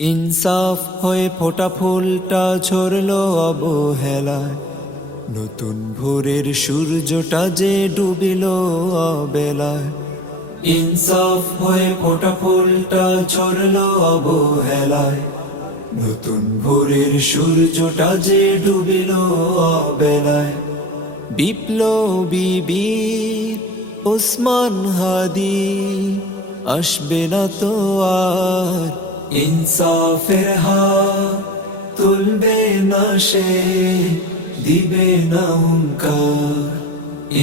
ইনসাফ হয়ে ফোটা ফুলটা ঝরলো অবহেলায়, নতুন ভোরের সূর্যটা যে ডুবিল অবেলায়। ইনসাফ হয়ে ফোটা ফুলটা ঝরলো অবহেলায়, নতুন ভোরের সূর্যটা যে ডুবিল অবেলায়। বিপ্লবী বীর ওসমান হাদি আসবে না তো আর, ইনসাফের হাত তুলবে না সে, দিবে না হুঙ্কার।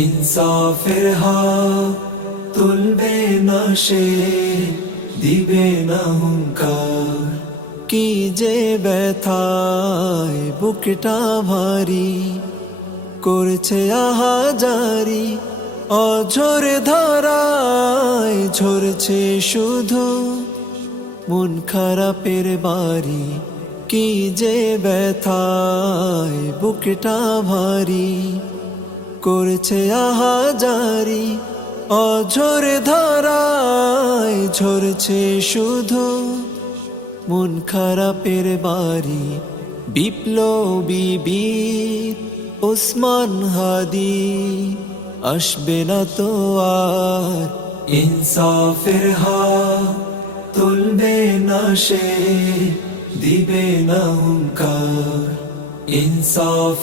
ইনসাফের হাত তুলবে না সে, দিবে না হুঙ্কার। কি যে ব্যথায় বুকটা ভারী, করছে আহাজারি অঝোর ধারায়, ঝরছে শুধু মন খারাপের বাড়ি। কি যে ব্যথায় বুকটা ভারী, করছে আহাজারি অঝোর ধারায়, ঝরছে শুধু মন খারাপের বাড়ি। বিপ্লবী বীর ওসমান হাদি আসবে না তো আর, ইনসাফের হাত তুলবে না সে, দিবে না হুঙ্কার। ইনসাফ